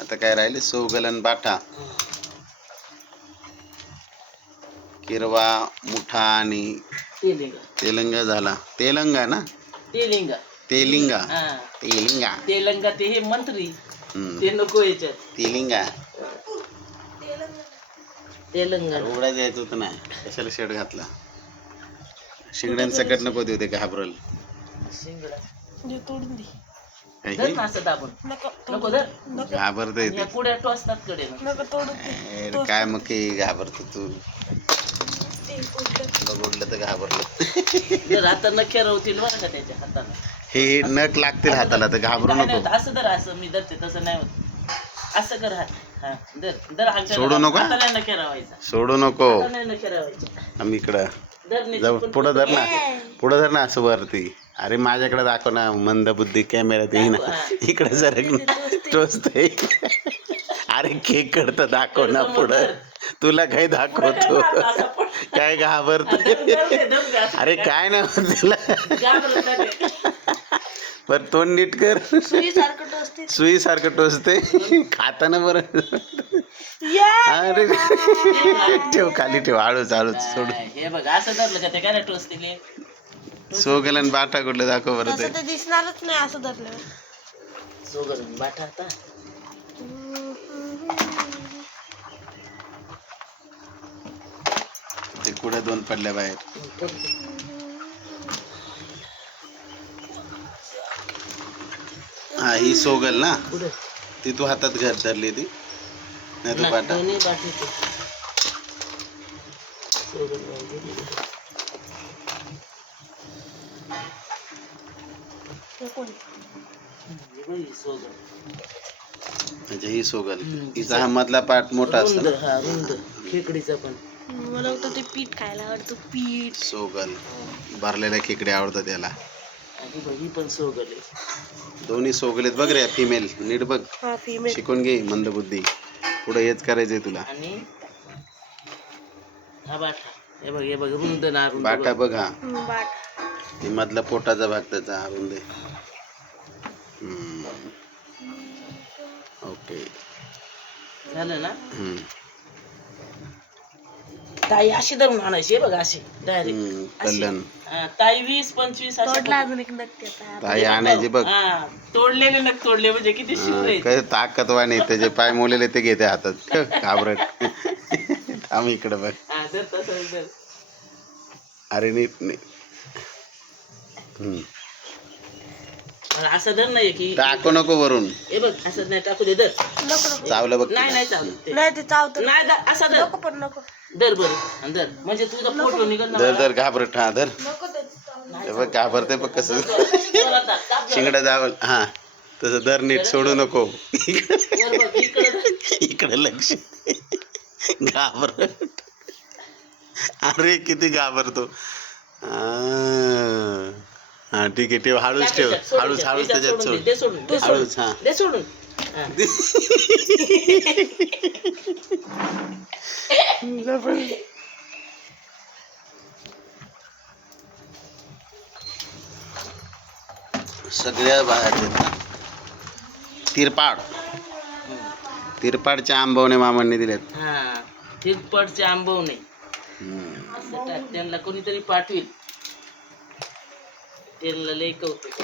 आता काय राहिले सोगलन बाठा, किरवा, मुठा आणि तेलंगा झाला. तेलंगा तेलिंगा ते हे मंत्री ते नको याच्यात तेलिंगा तेलंगणा उघडा जायचं होतं ना, कशाला शर्ट घातला. शिंगड्यांसकट नको देऊ ते घाबरल. घाबरते पुढे टोचतात कडे काय मग घाबरतो तू. बघडलं तर घाबरलं. आता नखे राहतील बरं का त्याच्या हाताला. हे नख लागतील हाताला तर घाबरू नको. असं धर, असं मी धरते तसं नाही होत. असं कर हात. सोडू नको, नखे रावायचा. सोडू नको. नखे रावायचे. आम्ही इकडं पुढं धर ना, पुढं धर ना असं वरती. अरे माझ्याकडे दाखव ना, मंदबुद्धी कॅमेऱ्यात येईन. इकडे जर टोचते. अरे केक कडतं दाखव ना पुढं. तुला काय दाखवतो, काय घाबरतो. अरे काय ना तुला. बर तोंड नीट कर. सुई सारखं टोचते खाताना बरं. अरे ठेव खाली ठेव, हळूच सोड. हे बघ असं धरलं का ते काय टोचते. सोगलन बाठा कुठलं दाखव बरं. ते दिसणारच नाही असं धरलं. सोगलन बाठा आता ते कुठे दोन पडल्या बाहेर. हा ही सोगल ना, ती तू हातात घर धरली ती नाही तू बाटा. अच्छा ही सोगल, तिचा हा मधला पार्ट मोठा असतो ना. खेकडीचा पण मला वाटतं ते पीठ खायला आवडतं. पीठ सोगल भरलेल्या खेकडे आवडतं त्याला. ही पण सोगल आहे. दोन्ही सोगलेत बघ रे. फिमेल नीट बघ, फिमेल शिकून घे मंदबुद्धी. पुढे हेच करायचंय तुला. आणि हा बाठा हे बघ, हे बघ रुंद ना. बाटा बघ. हा बाट हे मधला पोटाचा भाग त्याचा रुंद आहे. ओके झालं ना. ताई अशी धरून आणायची बघ, अशी डायरेक्ट कल्याण. ताई 20-25 अजून एक नक्की ताई आणायची बघ. तोडलेले नक तोडले म्हणजे किती शिवरे. काय ताकदवान आहे, त्याचे पाय मोलेले ते घेते हातात. घाबरत थांब इकडे बघ. अरे नीट नीट. असं धर नाही की टाकू नको वरून. हे बघ असं नाही टाकू दे. धर चावलं बघ. नाही चावलं नाही ते चावतं नाही. असं धर पण नको. धर बरं धर, म्हणजे तुझा फोटो निघल ना. धर घाबरत. हा धर. बघ घाबरते बघ कसं. शिंगडा जावं. हा तसं धर नीट, सोडू नको. इकडे लक्ष. घाबरत. अरे किती घाबरतो. हा ठीक आहे, ठेव हळूच ठेव. हळूच त्याच्यात सोड. हळूच. हा दे सोडून. सगळ्या बाहेर येतात. तिरपाडच्या आंबवणे मामांनी दिलेत. तिरपडचे आंबवणे त्यांना कोणीतरी पाठवील. त्यांना लय कौतुक.